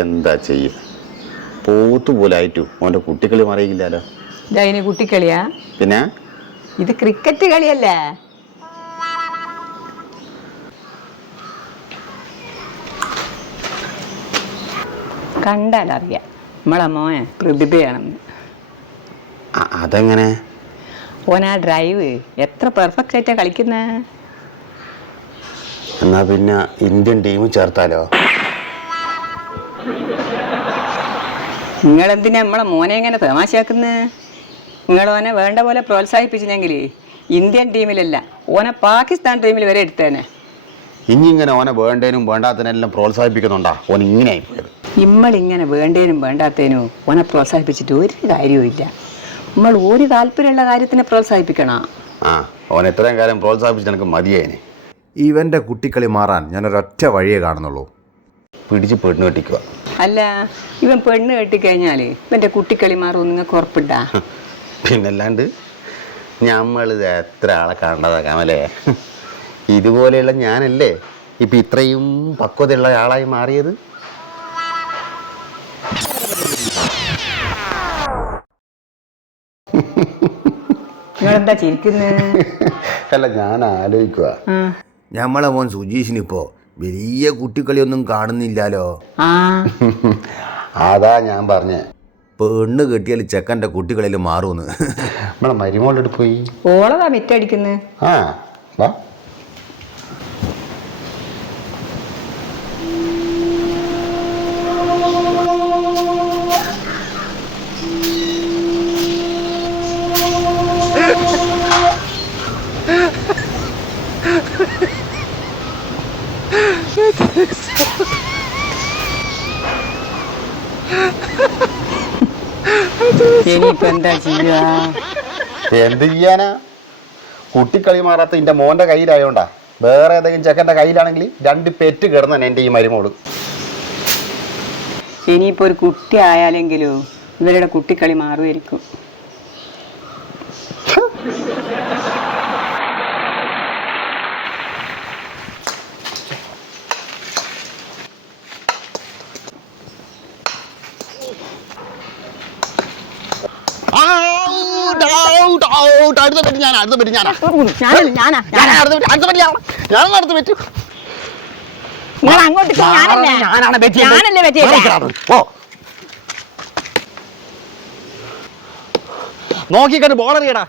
എന്താ ചെയ്യ? പോത്തു പോലായിട്ടു ഓന്റെ കുട്ടിക്കളി മറിയില്ലല്ലോ ഇതതിന് കുട്ടിക്കളിയാ. പിന്നെ? ഇത് ക്രിക്കറ്റ് കളിയല്ലേ? കണ്ടാലറിയാം. നമ്മളെ മോനെ പ്രതിഭയാണെന്ന്. അതെങ്ങനെ? ഓനാ ഡ്രൈവ് എത്ര പെർഫെക്റ്റ് ആയിട്ടാ കളിക്കുന്നേ. എന്നാ പിന്നെ ഇന്ത്യൻ ടീം ചേർത്താലോ? നിങ്ങളെന്തിനാ നമ്മളെ മോനെ എങ്ങനെ തമാശയാക്കുന്നത് നിങ്ങൾ ഓനെ വേണ്ട പോലെ പ്രോത്സാഹിപ്പിച്ചില്ലെങ്കിൽ ഇന്ത്യൻ ടീമിലല്ല ഓനെ പാകിസ്ഥാൻ ടീമിൽ വരെ എടുത്തേനെ. ഇനി ഇങ്ങനെ ഓനെ വേണ്ടേനും വേണ്ടാത്തതിനെല്ലാം പ്രോത്സാഹിപ്പിക്കുന്നുണ്ടാ? ഓൻ ഇങ്ങനെ ആയിപ്പോയത്. ഇമ്മളിങ്ങനെ വേണ്ടേനും വേണ്ടാത്തേനും ഓനെ പ്രോത്സാഹിപ്പിച്ചിട്ട് ഒരു കാര്യവുമില്ല നമ്മൾ ഒരു താല്പര്യമുള്ള കാര്യത്തിനെ പ്രോത്സാഹിപ്പിക്കണം. ആ ഓൻ എത്രയും കാലം പ്രോത്സാഹിപ്പിച്ചു എനിക്ക് മതിയായിന് ഇവന്റെ കുട്ടിക്കളി മാറാൻ ഞാനൊരൊറ്റ വഴിയേ കാണുന്നുള്ളൂ. പിടിച്ച് പെണ്ണ് കെട്ടിക്കുക അല്ല ഇവൻ പെണ്ണ് കെട്ടിക്കഴിഞ്ഞാൽ ഇവന്റെ കുട്ടിക്കളി മാറും നിങ്ങൾക്ക് ഉറപ്പിട്ടാ പിന്നല്ലാണ്ട് ഞമ്മളിത് എത്ര ആളെ കണ്ടതാക്കാം അല്ലേ ഇതുപോലെയുള്ള ഞാനല്ലേ ഇപ്പം ഇത്രയും പക്വതയുള്ള ആളായി മാറിയത്? നിങ്ങളെന്താ ചിരിക്കുന്നത് അല്ല ഞാൻ ആലോചിക്കുക നമ്മളെ മോൻ സുജീഷിനിപ്പോൾ വലിയ കുട്ടിക്കളിയൊന്നും കാണുന്നില്ലല്ലോ. അതാ ഞാൻ പറഞ്ഞേ. പെണ്ണ് കെട്ടിയാൽ ചെക്കന്റെ കുട്ടികളിൽ മാറുമെന്ന് നമ്മളെ മരുമോളെടുത്ത് പോയി. ഓളതാ മിറ്റടിക്കുന്നത് ആ വാ. ഇനിയിപ്പോ എന്താ ചെയ്യുക എന്ത് ചെയ്യാനാ? കുട്ടിക്കളി മാറാത്ത എന്റെ മോന്റെ കയ്യിലായോണ്ടാ. വേറെ ഏതെങ്കിലും ചെക്കന്റെ കയ്യിലാണെങ്കിൽ രണ്ട് പെറ്റ് കിടന്നാണ് എന്റെ ഈ മരുമോൾ. ഇനിയിപ്പോ ഒരു കുട്ടി ആയാലെങ്കിലും ഇവരുടെ കുട്ടിക്കളി മാറുമായിരിക്കും. അടുത്ത പെറ്റ് ഞാൻ ഞാനാ ഞാൻ അങ്ങോട്ട് നോക്കിക്കണ്ട് ബോളറിയടാ